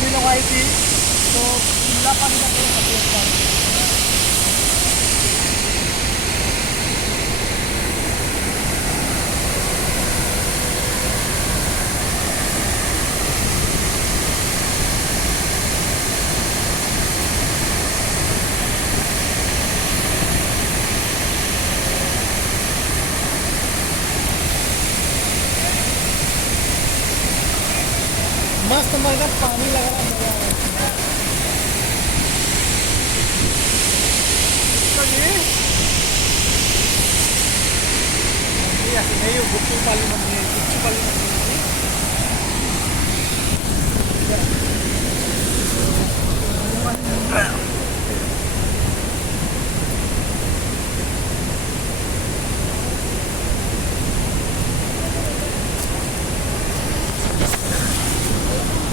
मी लगाई थी तो ठंडा पानी का थोड़ा काफ़ी अच्छा है। मस्त एकदम पानी लग रहा है, मजा आ रहा है। तो ये ऐसे नहीं, गुपचुप वाली मछली है, गुपचुप वाली मछली है।